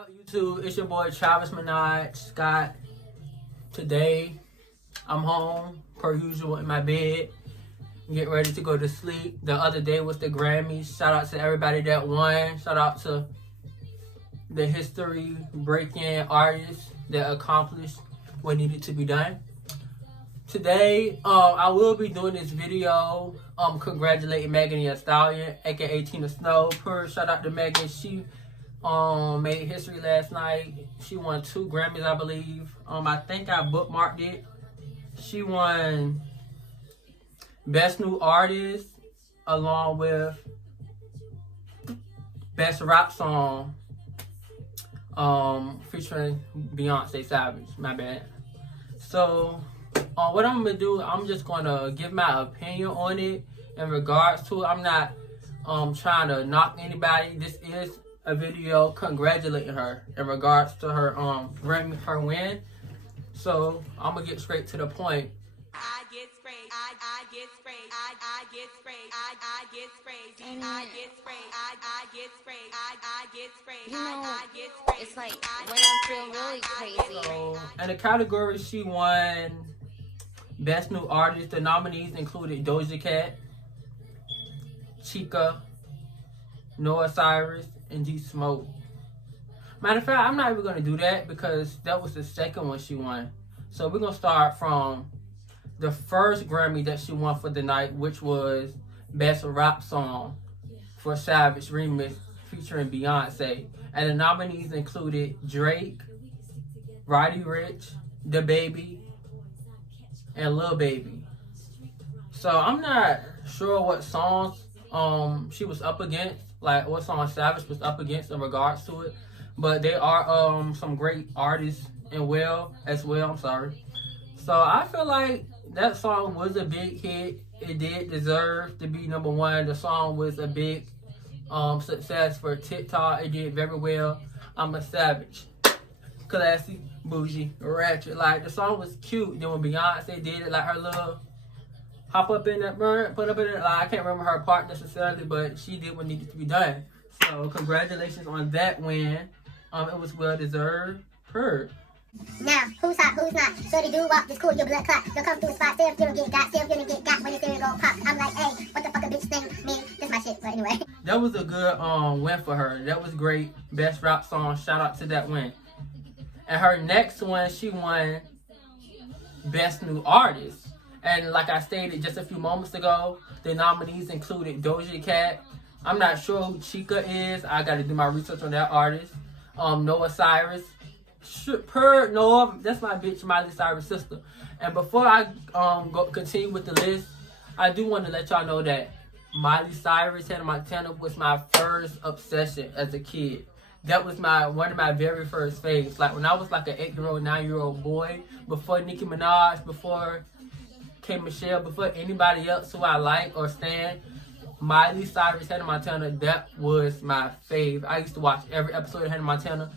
up, YouTube? It's your boy Travis Minaj Scott. Today, I'm home, per usual, in my bed, getting ready to go to sleep. The other day was the Grammys. Shout out to everybody that won. Shout out to the history-breaking artists that accomplished what needed to be done. Today, I will be doing this video congratulating Megan Thee Stallion, aka Tina Snow. Shout out to Megan. She made history last night. She won 2 Grammys, I believe. I think I bookmarked it. She won Best New Artist along with Best Rap Song featuring Beyonce Savage. My bad. So what I'm gonna do, I'm just gonna give my opinion on it in regards to it. I'm not trying to knock anybody. This is a video congratulating her in regards to her her win. So I'm gonna get straight to the point. I get sprayed, I get sprayed, I get sprayed, I get sprayed, I get sprayed, I get sprayed, I get sprayed, I get sprayed. It's like when I'm feeling really crazy. So in the category, she won Best New Artist. The nominees included Doja Cat, Chica, Noah Cyrus, and D Smoke. Matter of fact, I'm not even gonna do that because that was the second one she won. So we're gonna start from the first Grammy that she won for the night, which was Best Rap Song for Savage Remix featuring Beyonce. And the nominees included Drake, Roddy Ricch, DaBaby, and Lil Baby. So I'm not sure what songs she was up against, like what song Savage was up against in regards to it. But they are some great artists as well. So I feel like that song was a big hit. It did deserve to be number 1. The song was a big success for TikTok. It did very well. I'm a Savage. Classy, bougie, ratchet. Like, the song was cute. Then when Beyonce did it, like her little hop up in that bird, put up in it. Like, I can't remember her part necessarily, but she did what needed to be done. So congratulations on that win. It was well deserved. Heard. Now, who's hot, who's not? Shorty do walk, just cool, your blood clot. You'll come through a spot, say if you don't get got, say if you don't get got when your theory go pop. I'm like, hey, what the fuck a bitch thing mean? This my shit, but anyway. That was a good win for her. That was great. Best rap song. Shout out to that win. And her next one, she won Best New Artist. And like I stated just a few moments ago, the nominees included Doja Cat. I'm not sure who Chica is. I got to do my research on that artist. Noah Cyrus. Noah, that's my bitch Miley Cyrus' sister. And before I continue with the list, I do want to let y'all know that Miley Cyrus, Hannah Montana, was my first obsession as a kid. That was one of my very first faves. Like when I was like an 8-year-old, 9-year-old boy, before Nicki Minaj, before K. Michelle, before anybody else who I like or stand, Miley Cyrus, Hannah Montana, that was my fave. I used to watch every episode of Hannah Montana,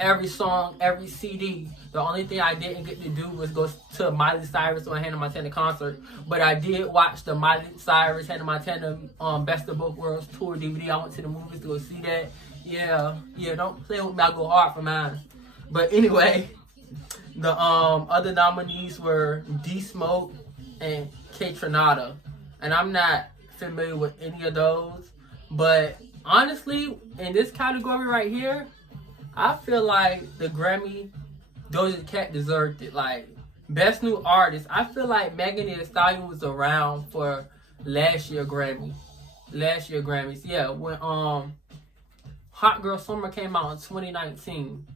every song, every CD. The only thing I didn't get to do was go to a Miley Cyrus or a Hannah Montana concert. But I did watch the Miley Cyrus, Hannah Montana Best of Both Worlds tour DVD. I went to the movies to go see that. Yeah, don't play with me, I go hard for mine. But anyway, the other nominees were D Smoke and K Tronada. And I'm not familiar with any of those. But honestly, in this category right here, I feel like the Grammy, Doja Cat deserved it. Like, Best New Artist, I feel like Megan Thee Stallion was around for last year Grammys. Yeah, when Hot Girl Summer came out in 2019.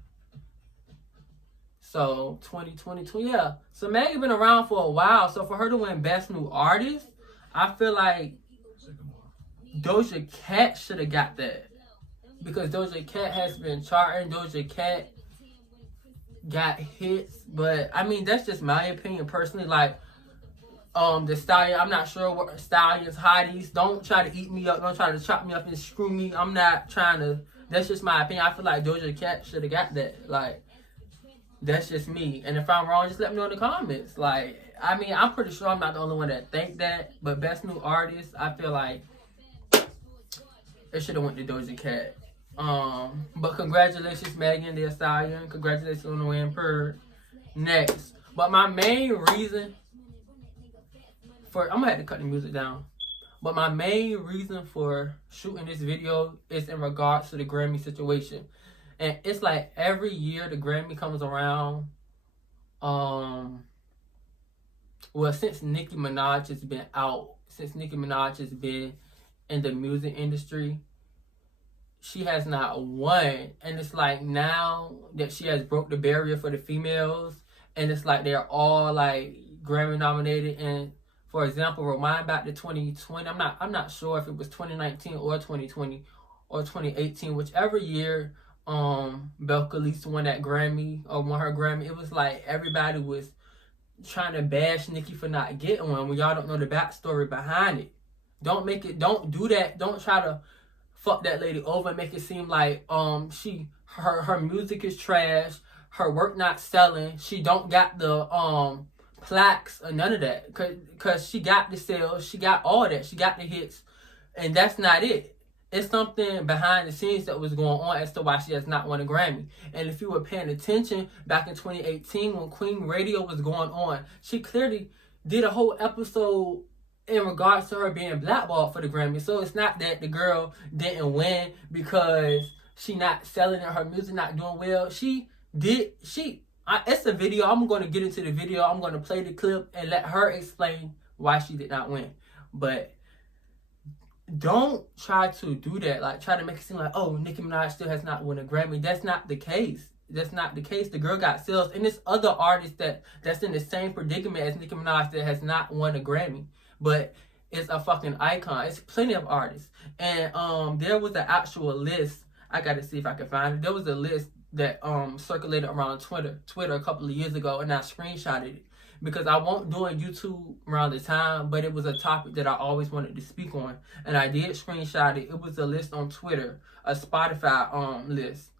So 2022, yeah. So Megan been around for a while. So for her to win Best New Artist, I feel like Doja Cat should have got that. Because Doja Cat has been charting. Doja Cat got hits. But, I mean, that's just my opinion personally. Like, the Stallion, I'm not sure what Stallion's hotties. Don't try to eat me up. Don't try to chop me up and screw me. I'm not trying to. That's just my opinion. I feel like Doja Cat should have got that. Like, that's just me. And if I'm wrong, just let me know in the comments. Like, I mean, I'm pretty sure I'm not the only one that think that. But Best New Artist, I feel like it should have went to Doja Cat. But congratulations, Megan Thee Stallion. Congratulations on the win per next. But my main reason for I'm gonna have to cut the music down. But my main reason for shooting this video is in regards to the Grammy situation. And it's like every year the Grammy comes around. Well, since Nicki Minaj has been out, since Nicki Minaj has been in the music industry, she has not won. And it's like now that she has broke the barrier for the females, and it's like they're all like Grammy nominated. And for example, rewind back to 2020. I'm not sure if it was 2019 or 2020 or 2018, whichever year Belle Khalifa won that Grammy or won her Grammy. It was like everybody was trying to bash Nicki for not getting one when y'all don't know the backstory behind it. Don't do that. Don't try to fuck that lady over and make it seem like her music is trash, her work not selling, she don't got the plaques or none of that, cause she got the sales, she got all that, she got the hits, and that's not it. It's something behind the scenes that was going on as to why she has not won a Grammy. And if you were paying attention back in 2018 when Queen Radio was going on, she clearly did a whole episode in regards to her being blackballed for the Grammy. So it's not that the girl didn't win because she not selling and her music not doing well. It's a video. I'm going to get into the video. I'm going to play the clip and let her explain why she did not win. But don't try to do that. Like, try to make it seem like, oh, Nicki Minaj still has not won a Grammy. That's not the case. That's not the case. The girl got sales. And there's other artists that's in the same predicament as Nicki Minaj that has not won a Grammy. But it's a fucking icon. It's plenty of artists. And there was an actual list. I got to see if I can find it. There was a list that circulated around Twitter a couple of years ago, and I screenshotted it because I won't do on YouTube around the time, but it was a topic that I always wanted to speak on, and I did screenshot it. It was a list on Twitter, a Spotify list,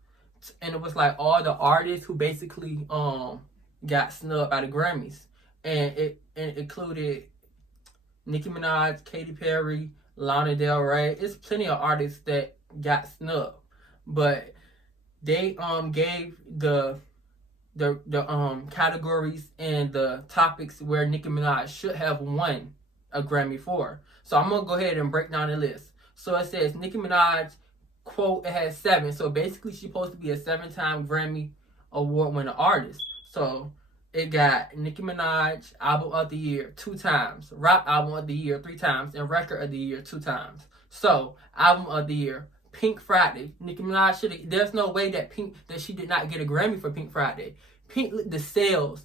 and it was like all the artists who basically got snubbed by the Grammys, and it included Nicki Minaj, Katy Perry, Lana Del Rey. It's plenty of artists that got snubbed, but they gave the categories and the topics where Nicki Minaj should have won a Grammy for. So I'm gonna go ahead and break down the list. So it says Nicki Minaj, quote, it has 7. So basically she's supposed to be a 7-time Grammy Award winner artist. So it got Nicki Minaj, Album of the Year 2 times, Rap Album of the Year 3 times, and Record of the Year 2 times. So Album of the Year, Pink Friday. Nicki Minaj there's no way that she did not get a Grammy for Pink Friday. The sales,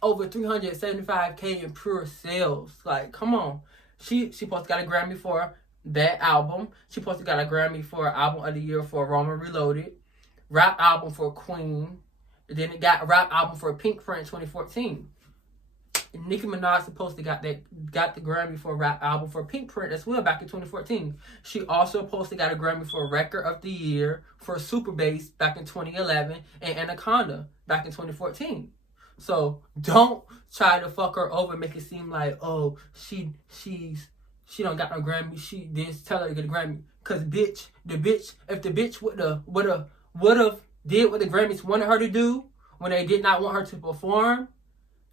over 375K in pure sales. Like, come on. She supposed to got a Grammy for that album. She supposed to got a Grammy for Album of the Year for Roman Reloaded, Rap Album for Queen. And then it got a Rap Album for Pink Friend in 2014. Nicki Minaj supposed to got the Grammy for a Rap Album for Pink Print as well back in 2014. She also supposed to got a Grammy for Record of the Year for Super Bass back in 2011 and Anaconda back in 2014. So don't try to fuck her over and make it seem like, oh, she don't got no Grammy. She didn't tell her to get a Grammy. Cause if the bitch would have did what the Grammys wanted her to do when they did not want her to perform,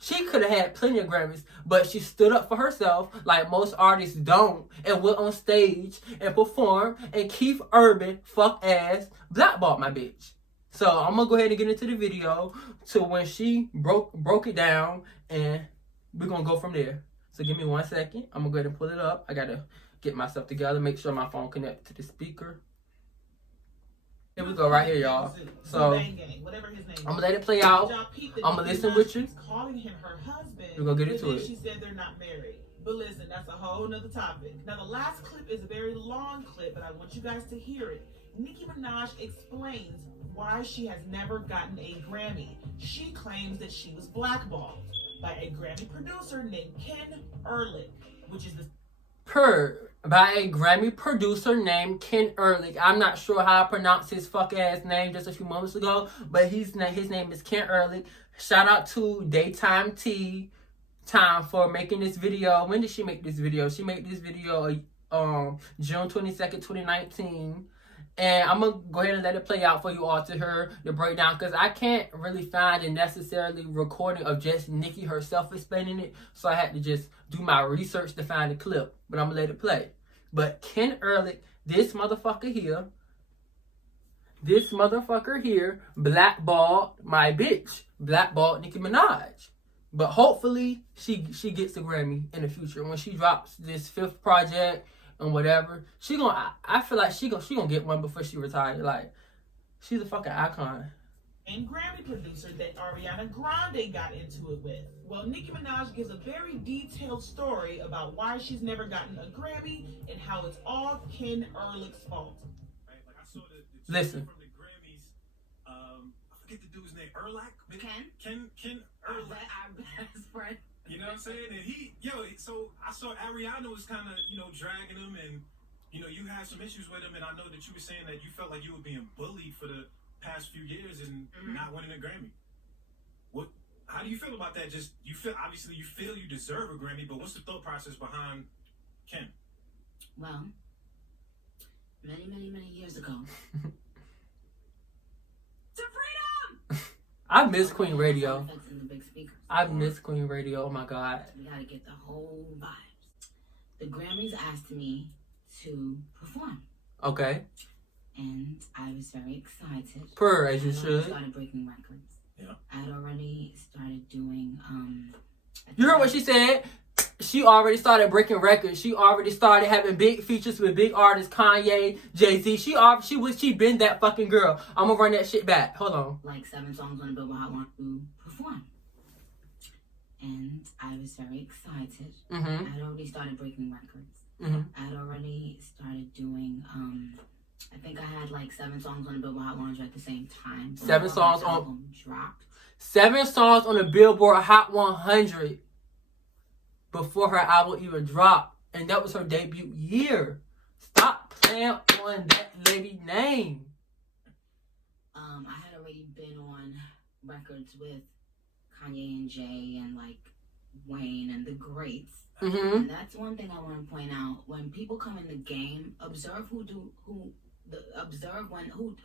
she could have had plenty of Grammys, but she stood up for herself like most artists don't and went on stage and performed, and Keith Urban fuck ass blackballed my bitch. So I'm gonna go ahead and get into the video to when she broke it down, and we're gonna go from there. So give me 1 second. I'm gonna go ahead and pull it up. I gotta get myself together, make sure my phone connected to the speaker. Here we go, right here, y'all. So I'm gonna let it play out. I'm gonna listen with you. Calling him her husband. We're gonna get into it. She said they're not married. But listen, that's a whole nother topic. Now the last clip is a very long clip, but I want you guys to hear it. Nicki Minaj explains why she has never gotten a Grammy. She claims that she was blackballed by a Grammy producer named Ken Ehrlich, which is the by a Grammy producer named Ken Ehrlich. I'm not sure how I pronounced his fuck ass name just a few moments ago, but his name is Ken Ehrlich. Shout out to Daytime Tea Time for making this video. When did she make this video? She made this video June 22nd, 2019. And I'm going to go ahead and let it play out for you all to hear the breakdown, because I can't really find a necessarily recording of just Nicki herself explaining it. So I had to just do my research to find the clip. But I'm going to let it play. But Ken Ehrlich, this motherfucker here, blackballed my bitch. Blackballed Nicki Minaj. But hopefully she gets a Grammy in the future when she drops this 5th project and whatever. I feel like she gonna get one before she retires. Like, she's a fucking icon. And Grammy producer that Ariana Grande got into it with. Well, Nicki Minaj gives a very detailed story about why she's never gotten a Grammy and how it's all Ken Ehrlich's fault. Right? Like I saw the Listen. from the Grammys. I forget the dude's name. Ehrlich? Ken Ehrlich. our best friend. You know what I'm saying? And so I saw Ariana was kind of, dragging him, and, you had some issues with him, and I know that you were saying that you felt like you were being bullied for the past few years and not winning a Grammy. How do you feel about that? Just, you feel you deserve a Grammy, but what's the thought process behind Ken? Well, many, many, many years ago. To freedom! I miss Queen Radio. In the big speakers. I miss Queen Radio. Oh my God. We gotta get the whole vibes. The Grammys asked me to perform. Okay. And I was very excited. As you I should. started breaking records. Yeah. I'd already started doing You heard what she said? She already started breaking records. She already started having big features with big artists, Kanye, Jay-Z. She been that fucking girl. I'm gonna run that shit back. Hold on. like 7 songs on the Billboard Hot 100 to perform. And I was very excited. Mm-hmm. I'd already started breaking records. Mm-hmm. I'd already started doing I think I had like 7 songs on the Billboard Hot 100 at the same time. 7 songs on album dropped. 7 songs on the Billboard Hot 100 before her album even dropped, and that was her debut year. Stop playing on that lady name. I had already been on records with Kanye and Jay and like Wayne and the greats. Mm-hmm. And that's one thing I want to point out. When people come in the game, observe who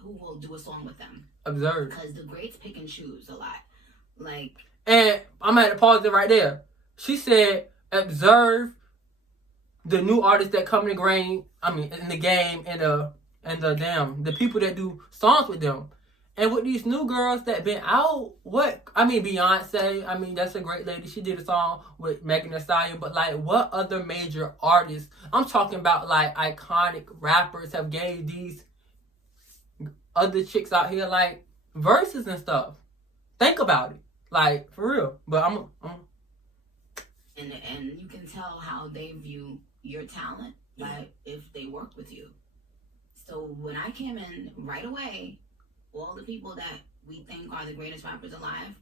will do a song with them. Observe. Because the greats pick and choose a lot. Like, And I'm gonna have to pause it right there. She said, observe the new artists that come in the game and the people that do songs with them. And with these new girls that been out, Beyonce, that's a great lady. She did a song with Megan Thee Stallion, but like, what other major artists? I'm talking about like iconic rappers have gave these other chicks out here like verses and stuff. Think about it, like for real. But I'm and you can tell how they view your talent by if they work with you. So when I came in right away, all the people that we think are the greatest rappers alive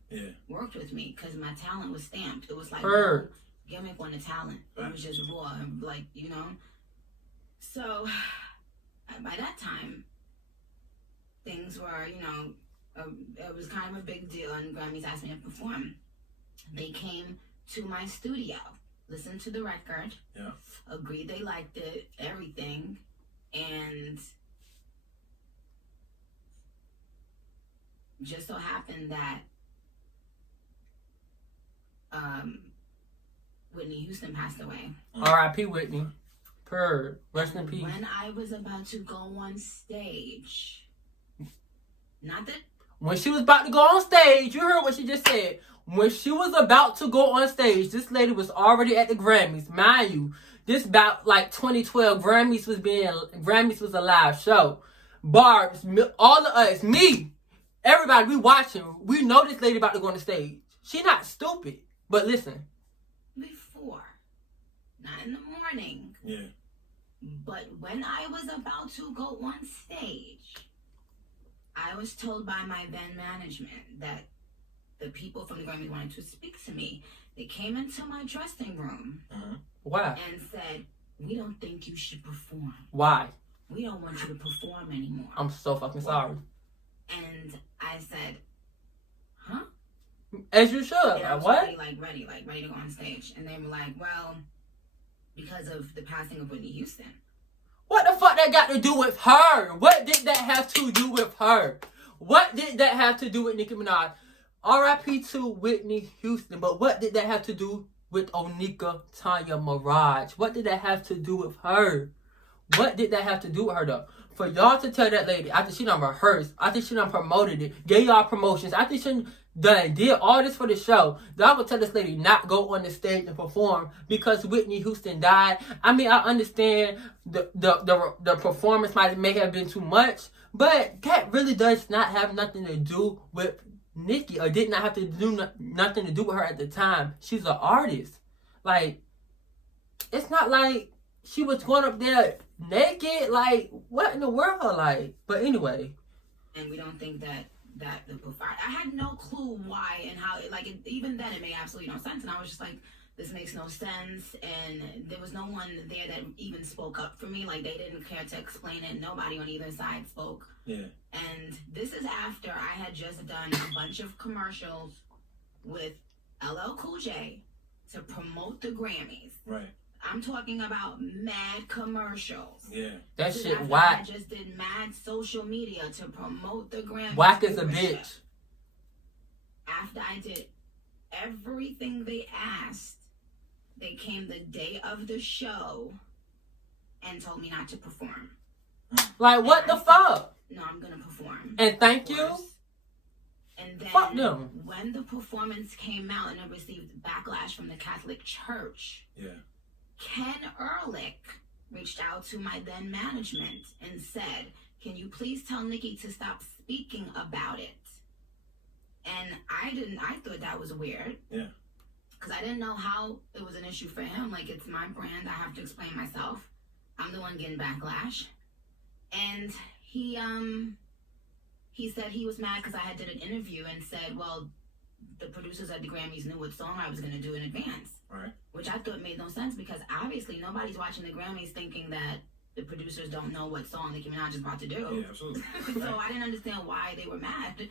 worked with me because my talent was stamped. It was like no gimmick on the talent. It was just raw, like, So by that time, things were, it was kind of a big deal, and Grammys asked me to perform. They came to my studio, listened to the record, agreed they liked it, everything, and just so happened that Whitney Houston passed away. R.I.P. Whitney. Rest in peace. When I was about to go on stage, when she was about to go on stage, you heard what she just said. When she was about to go on stage, this lady was already at the Grammys. Mind you, this about like 2012. Grammys was a live show. Barbs, all of us, me, everybody, we watching. We know this lady about to go on the stage. She not stupid. But listen. Before. Not in the morning. Yeah. But when I was about to go on stage, I was told by my then management that the people from the Grammy wanted to speak to me. They came into my dressing room. Why? And said, we don't think you should perform. Why? We don't want you to perform anymore. I'm so fucking sorry. And I said, huh? As you should. And I was what? ready to go on stage. And they were like, well, because of the passing of Whitney Houston. What the the fuck that got to do with her? What did that have to do with her? What did that have to do with Nicki Minaj? R.I.P. to Whitney Houston, but what did that have to do with Onika Tanya Mirage? What did that have to do with her? What did that have to do with her, though? For y'all to tell that lady, after she done rehearsed, after she done promoted it, gave y'all promotions, after she did all this for the show, y'all would tell this lady not go on the stage and perform because Whitney Houston died. I mean, I understand the performance may have been too much, but that really does not have nothing to do with Nicki, or did not have to do nothing to do with her at the time. She's an artist. Like, it's not like she was going up there naked. Like, what in the world? Like, but anyway. And we don't think that the I had no clue why and how. Even then, it made absolutely no sense. And I was just like, this makes no sense. And there was no one there that even spoke up for me. Like, they didn't care to explain it. Nobody on either side spoke. Yeah. And this is after I had just done a bunch of commercials with LL Cool J to promote the Grammys. Right. I'm talking about mad commercials. Yeah. That shit whack. I just did mad social media to promote the Grammys. Whack as a bitch. After I did everything they asked, they came the day of the show and told me not to perform. Like, what the fuck? No, I'm gonna perform. And thank you. And then fuck them. When the performance came out and it received backlash from the Catholic Church, yeah, Ken Ehrlich reached out to my then management and said, "Can you please tell Nicki to stop speaking about it?" And I thought that was weird. Yeah. Because I didn't know how it was an issue for him. Like, it's my brand. I have to explain myself. I'm the one getting backlash. And he said he was mad because I had did an interview and said, well, the producers at the Grammys knew what song I was going to do in advance. Right. Which I thought made no sense because obviously nobody's watching the Grammys thinking that the producers don't know what song Nicki Minaj is about to do. Yeah, absolutely. So I didn't understand why they were mad.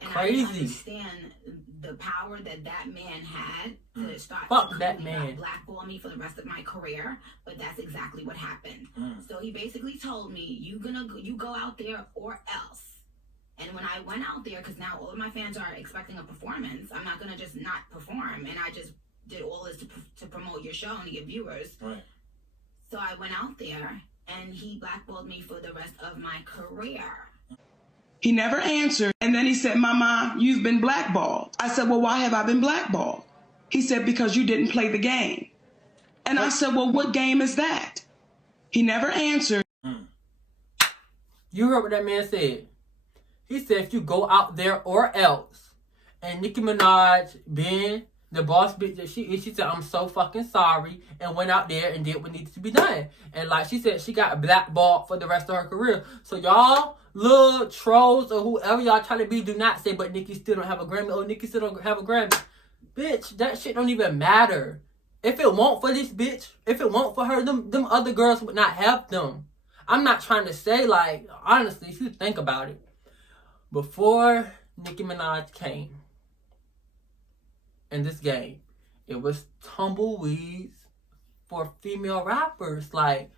And Crazy. I didn't understand the power that man had to start Fuck that man. Blackball me for the rest of my career. But that's exactly what happened. So he basically told me, you go out there or else. And when I went out there, because now all of my fans are expecting a performance, I'm not going to just not perform. And I just did all this to promote your show and to get viewers. Right. So I went out there, and he blackballed me for the rest of my career. He never answered. And then he said, Mama, you've been blackballed. I said, well, why have I been blackballed? He said, because you didn't play the game. And I said, well, what game is that? He never answered. You heard what that man said. He said, if you go out there or else. And Nicki Minaj being the boss bitch that she is, she said, I'm so fucking sorry, and went out there and did what needed to be done. And like she said, she got blackballed for the rest of her career. So y'all little trolls or whoever y'all try to be, do not say, but Nicki still don't have a Grammy. Oh, Nicki still don't have a Grammy. Bitch, that shit don't even matter. If it weren't for this bitch, if it weren't for her, them other girls would not have them. I'm not trying to say, like, honestly, if you think about it, before Nicki Minaj came in this game, it was tumbleweeds for female rappers. Like,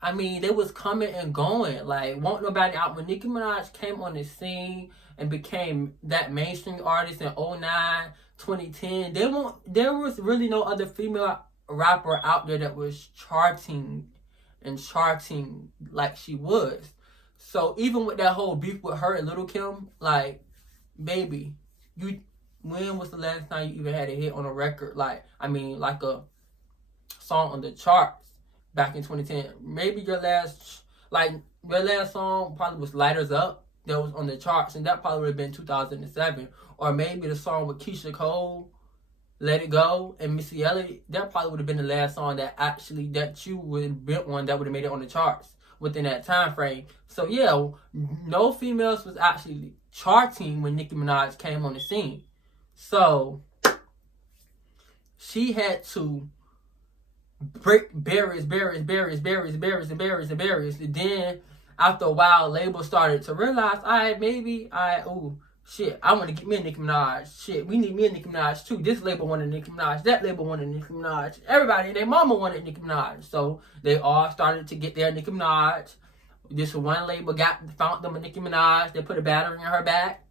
I mean, they was coming and going. Like, won't nobody out. When Nicki Minaj came on the scene and became that mainstream artist in 09, 2010, there was really no other female rapper out there that was charting like she was. So even with that whole beef with her and Lil' Kim, like, baby, when was the last time you even had a hit on a record? Like, I mean, like a song on the charts back in 2010. Maybe your last song probably was Lighters Up that was on the charts, and that probably would have been 2007. Or maybe the song with Keisha Cole, Let It Go, and Missy Elliott, that probably would have been the last song that you would have been on that would have made it on the charts within that time frame. So yeah, no females was actually charting when Nicki Minaj came on the scene. So she had to break barriers. And then after a while, labels started to realize, Shit, I want to get me a Nicki Minaj. Shit, we need me a Nicki Minaj too. This label wanted Nicki Minaj. That label wanted Nicki Minaj. Everybody and their mama wanted Nicki Minaj. So they all started to get their Nicki Minaj. This one label found them a Nicki Minaj. They put a battery in her back.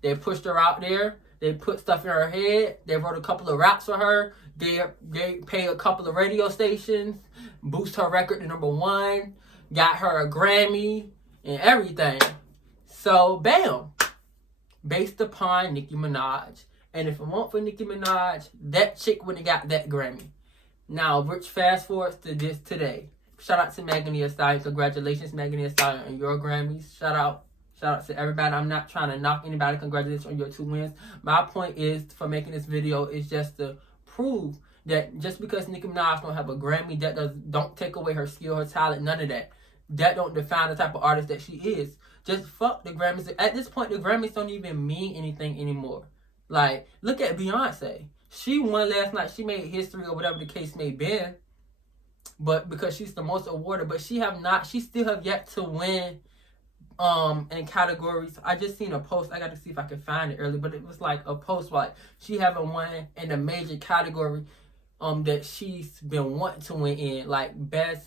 They pushed her out there. They put stuff in her head. They wrote a couple of raps for her. They paid a couple of radio stations. Boost her record to #1. Got her a Grammy and everything. So, bam. Based upon Nicki Minaj. And if it weren't for Nicki Minaj, that chick would have got that Grammy. Now, which fast forwards to this today. Shout out to Megan Thee Stallion. Congratulations, Megan Thee Stallion, on your Grammys. Shout out to everybody. I'm not trying to knock anybody. Congratulations on your 2 wins. My point is, for making this video, is just to prove that just because Nicki Minaj don't have a Grammy, that don't take away her skill, her talent, none of that. That don't define the type of artist that she is. Just fuck the Grammys. At this point, the Grammys don't even mean anything anymore. Like, look at Beyonce. She won last night. She made history or whatever the case may be. But because she's the most awarded, but she still have yet to win in categories. I just seen a post. I got to see if I can find it early, but it was like a post like she haven't won in a major category that she's been wanting to win in, like best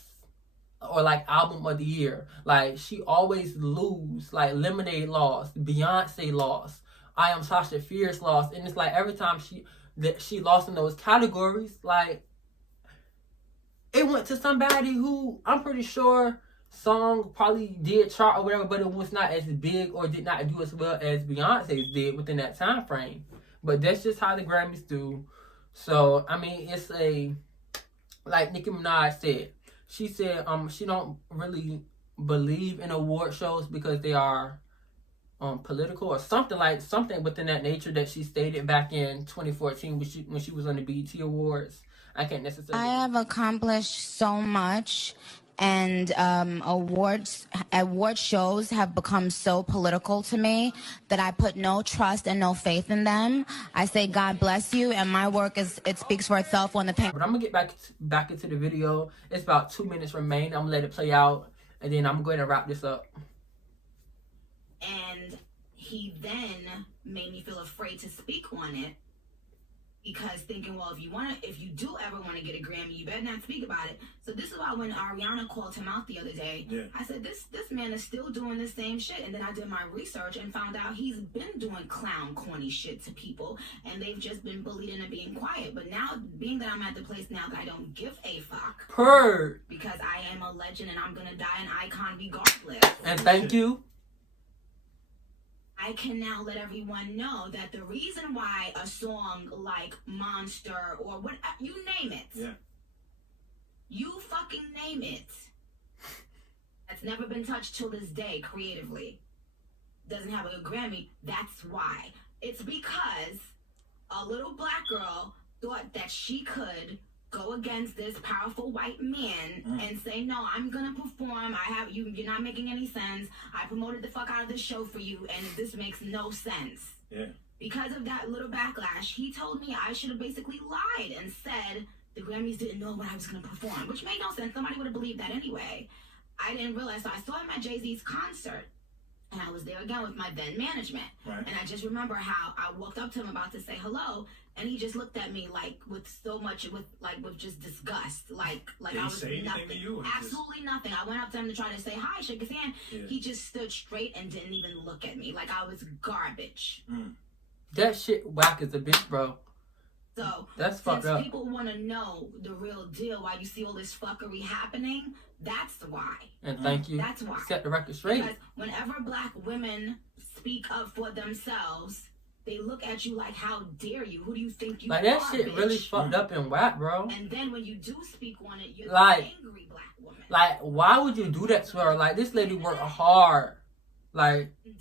or like album of the year. Like she always lose. Like Lemonade lost, Beyonce lost, I Am Sasha Fierce lost, and it's like every time she lost in those categories, like it went to somebody who I'm pretty sure song probably did chart or whatever, but it was not as big or did not do as well as Beyonce's did within that time frame. But that's just how the Grammys do. So I mean, it's like Nicki Minaj said. She said she don't really believe in award shows because they are political or something within that nature that she stated back in 2014 when she was on the BET Awards. I can't necessarily. I have accomplished so much, and award shows have become so political to me that I put no trust and no faith in them. I say God bless you, and my work it speaks for itself on the paper. But I'm gonna get back into the video. It's about 2 minutes remaining. I'm gonna let it play out, and then I'm going to wrap this up. And he then made me feel afraid to speak on it. Because thinking, well, if you do ever want to get a Grammy, you better not speak about it. So this is why when Ariana called him out the other day, I said, this man is still doing the same shit. And then I did my research and found out he's been doing clown, corny shit to people, and they've just been bullied into being quiet. But now, being that I'm at the place now that I don't give a fuck, because I am a legend and I'm gonna die an icon regardless. And thank you. I can now let everyone know that the reason why a song like Monster or what, you name it. You fucking name it. That's never been touched till this day creatively. Doesn't have a Grammy. That's why. It's because a little black girl thought that she could go against this powerful white man and say, no, I'm gonna perform. You're not making any sense. I promoted the fuck out of this show for you, and this makes no sense. Because of that little backlash, he told me I should have basically lied and said the Grammys didn't know what I was gonna perform, which made no sense. Somebody would have believed that anyway. I didn't realize. So I saw him at Jay-Z's concert, and I was there again with my then management. And I just remember how I walked up to him about to say hello, and he just looked at me like with just disgust, like I was nothing. To you, absolutely nothing. I went up to him to try to say hi, shake his hand. He just stood straight and didn't even look at me, like I was garbage. That shit whack as a bitch, bro. So that's fucked up. People want to know the real deal, why you see all this fuckery happening, that's why. And thank you. That's why. Set the record straight. Because whenever black women speak up for themselves, they look at you like, how dare you? Who do you think you are, that shit bitch? really fucked up and whack, bro. And then when you do speak on it, you're like, the angry black woman. Like, why would you do that to her? Like, this lady worked hard. Like, and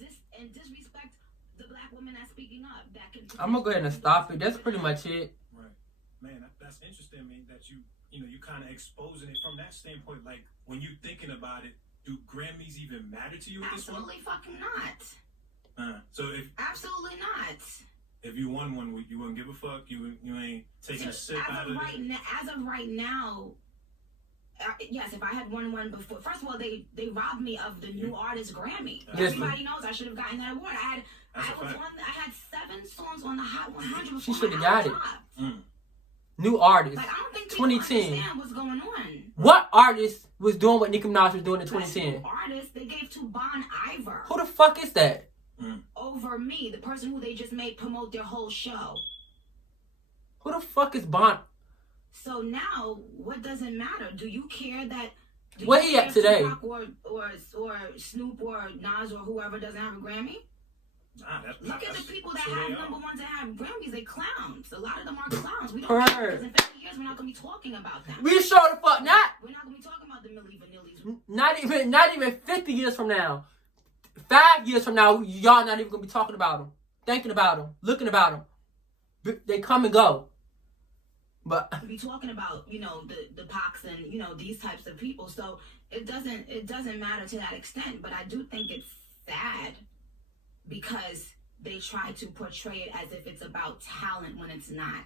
disrespect the black woman that's speaking up. That can. I'm gonna go ahead and stop it. That's pretty much it. Right, man. That's interesting. I mean, that you kind of exposing it from that standpoint. Like, when you thinking about it, do Grammys even matter to you at this point? Absolutely fucking not. So if absolutely not. If you won one, you wouldn't give a fuck. You ain't taking a sip out of it. As of right now, yes. If I had won one before, first of all, they robbed me of the new artist Grammy. Everybody knows I should have gotten that award. I was on songs on the Hot 100. She should have got it. Mm. New artist. Like, I don't think people 2010. understand what's going on. What artist was doing what Nicki Minaj was doing in 2010? Artists, they gave to Bon Iver. Who the fuck is that? Over me, the person who they just made promote their whole show. Who the fuck is Bon? So now, what does it matter? Do you care that? Where he at today? Or Snoop or Nas or whoever doesn't have a Grammy? Look at the people that have number ones that have Grammys. They clowns. A lot of them are clowns. We don't care, because in 50 years we're not gonna be talking about them. We sure the fuck not. We're not gonna be talking about the Milli Vanillis. Not even 50 years from now. 5 years from now, y'all not even gonna be talking about them, thinking about them, looking about them. They come and go. But be talking about, you know, the Pacs and, you know, these types of people. So it doesn't matter to that extent. But I do think it's sad because they try to portray it as if it's about talent when it's not.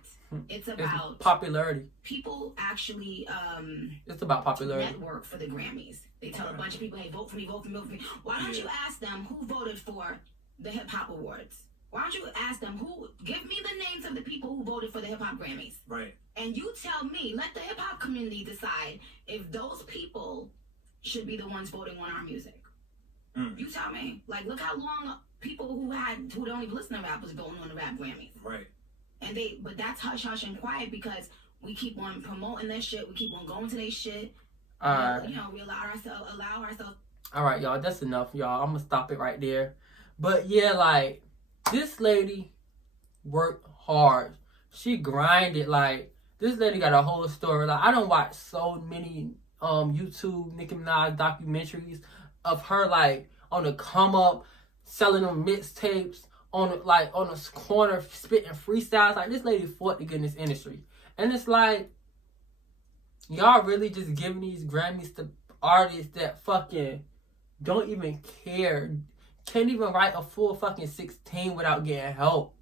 It's about popularity. People actually it's about popularity. Network for the Grammys. They tell a bunch of people, hey, vote for me, vote for me, vote for me. Why don't you ask them who voted for the Hip Hop Awards? Why don't you ask them give me the names of the people who voted for the Hip Hop Grammys? Right. And you tell me, let the hip hop community decide if those people should be the ones voting on our music. You tell me. Like, look how long people who don't even listen to rap was voting on the Rap Grammys. Right. But that's hush hush and quiet because we keep on promoting their shit. We keep on going to their shit. Alright. You know, we allow ourselves. Alright, y'all, that's enough, y'all. I'm gonna stop it right there. But yeah, like, this lady worked hard. She grinded. Like, this lady got a whole story. Like, I don't watch so many YouTube Nicki Minaj documentaries of her, like, on the come up, selling them mixtapes, on a corner spitting freestyles. Like, this lady fought to get in this industry. And it's like, y'all really just giving these Grammys to artists that fucking don't even care. Can't even write a full fucking 16 without getting help.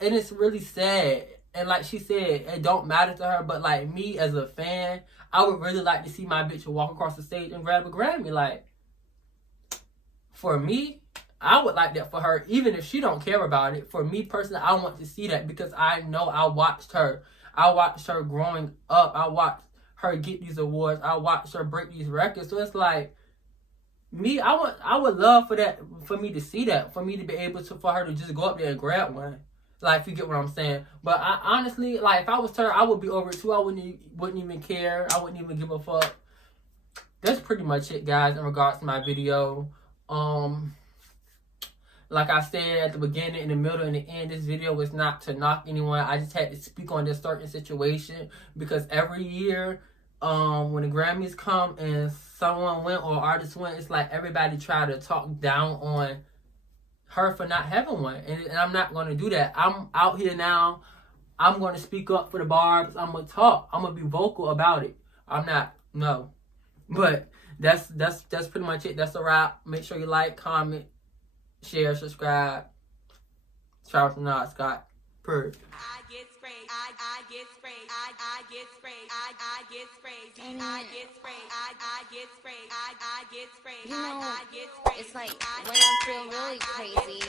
And it's really sad. And like she said, it don't matter to her. But like me as a fan, I would really like to see my bitch walk across the stage and grab a Grammy. Like, for me, I would like that for her. Even if she don't care about it. For me personally, I want to see that. Because I know I watched her. I watched her growing up. I watched her get these awards. I watched her break these records. So it's like, me, I would love for me to see that, for me to be able to, for her to just go up there and grab one. Like, if you get what I'm saying. But I honestly, like, if I was her, I would be over it too. I wouldn't even care. I wouldn't even give a fuck. That's pretty much it, guys, in regards to my video. Like I said at the beginning, in the middle, and the end, this video was not to knock anyone. I just had to speak on this certain situation because every year, when the Grammys come and someone win or artist win, it's like everybody try to talk down on her for not having one. And I'm not going to do that. I'm out here now. I'm going to speak up for the Barbs. I'm going to talk. I'm going to be vocal about it. I'm not, no. But that's pretty much it. That's a wrap. Make sure you like, comment, share, subscribe. Shout out to Nas Scott. Purr. I get sprayed. I get sprayed. I get sprayed. I get sprayed. I get sprayed. I get sprayed. I get sprayed. You know, I get sprayed. it's like when I'm feeling really crazy,